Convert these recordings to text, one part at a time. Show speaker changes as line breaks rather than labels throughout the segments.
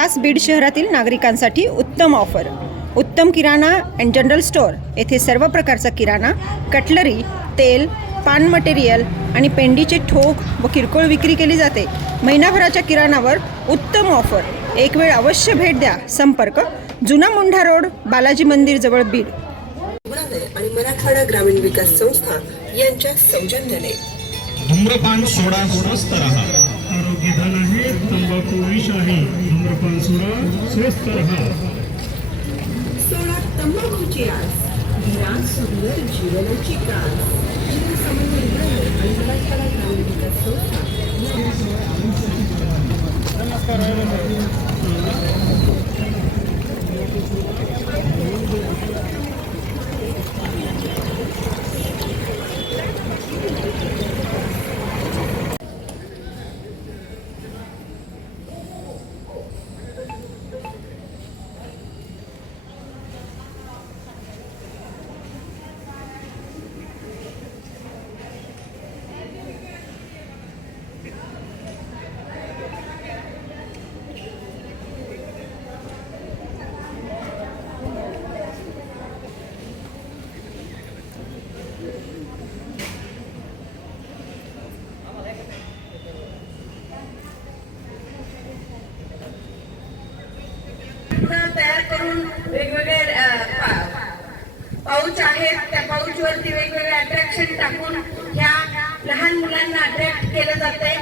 खास बीड शहरातील नागरिकांसाठी उत्तम ऑफर. उत्तम किराणा अँड जनरल स्टोअर येथे सर्व प्रकारचा किराणा कटलरी तेल पान मटेरियल आणि पेंडीचे ठोक व किरकोळ विक्री केली जाते. महिनाभराच्या किराणावर उत्तम ऑफर. एक वेळ अवश्य भेट द्या. संपर्क जुना मुंढा रोड बालाजी मंदिर जवळ बीड.
रुग्णालय आणि मराठवाडा ग्रामीण विकास संस्था यांच्या सौजन्याने.
धूम्रपान सोडा स्वस्त रहा.
आरोग्यदान आहे तंबाखू विष आहे. धूम्रपान सोडा. स्वस्त रहा.
सोळा तंबाखूची आस. घरा सुंदर जीवनाची कास. जिल्हा
तयार करून वेगवेगळे पाऊच आहेत. त्या पाऊच वरती वेगवेगळे अट्रॅक्शन टाकून ह्या लहान मुलांना अट्रॅक्ट केलं जाते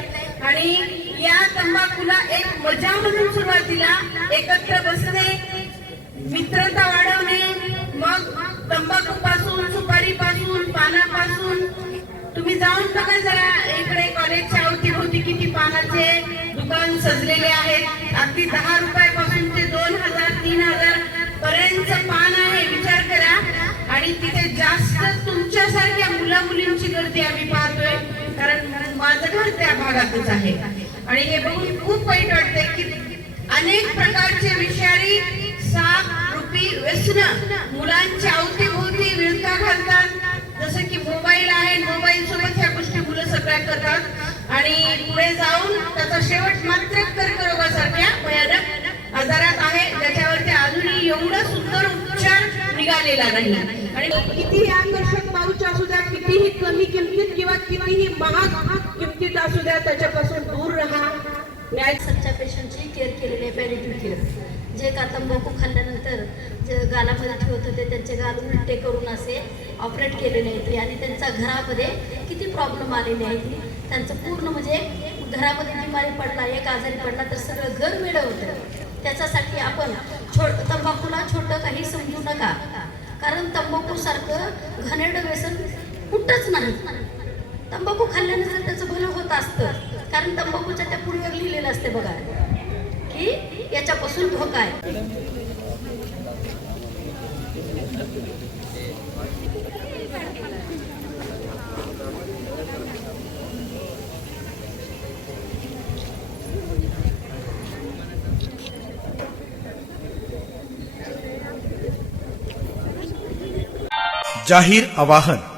आणि या तंबाखूला एक मजा म्हणून सुरुवातीला एकत्र बसणे मित्रता वाढवणे मग तंबाखू पासून सुपारी पासून पानापासून. तुम्ही जाऊन बघा जरा इकडे कॉलेजच्या अवतीभोवती किती पानाचे दुकान सजलेले आहेत. अगदी दहा रुपये भागातच आहे. आणि हे बघून खूप वाईट वाटते की अनेक प्रकारचे विषारी साप रुपी व्यसन मुलांच्या अवतीभोवती विळका घालतात. जसं की मोबाईल आहे मोबाईल सोबत ह्या गोष्टी मुलं सगळ्या करतात. आणि पुढे जाऊन त्याचा शेवट मात्र कर्करोगासारख्या भयानक आजारात आहे ज्याच्यावरती अजूनही एवढं सुंदर उपचार निघालेला नाही. आणि कितीही आकर्षक पाऊच असू द्या कितीही कमी किमतीत किंवा कितीही महाग किमतीत असू द्या त्याच्यापासून दूर राहा. न्याय
सच्च्या पेशंटची केअर केलेली आहे पॅरिटिव्ह केअर. जे का तंबाखू खाल्ल्यानंतर जे गालामध्ये ठेवत होते त्यांचे गाल उलटे करून असे ऑपरेट केलेले आहेत आणि त्यांच्या घरामध्ये किती प्रॉब्लेम आलेले आहेत. त्यांचं पूर्ण म्हणजे घरामध्ये बिमारी पडला एक आजारी पडला तर सगळं घर मिळवतं त्याच्यासाठी आपण छोट तंबाखूला छोटं काही समजू नका. कारण तंबाखूसारखं घाणेरडं व्यसन कुठंच नाही. तंबाखू खाल्ल्यानंतर त्याचं भलं होत असतं. कारण तंबाखूच्या त्या पुढीवर लिहिलेलं असते बघा. की याच्यापासून धोका आहे.
जाहीर आवाहन.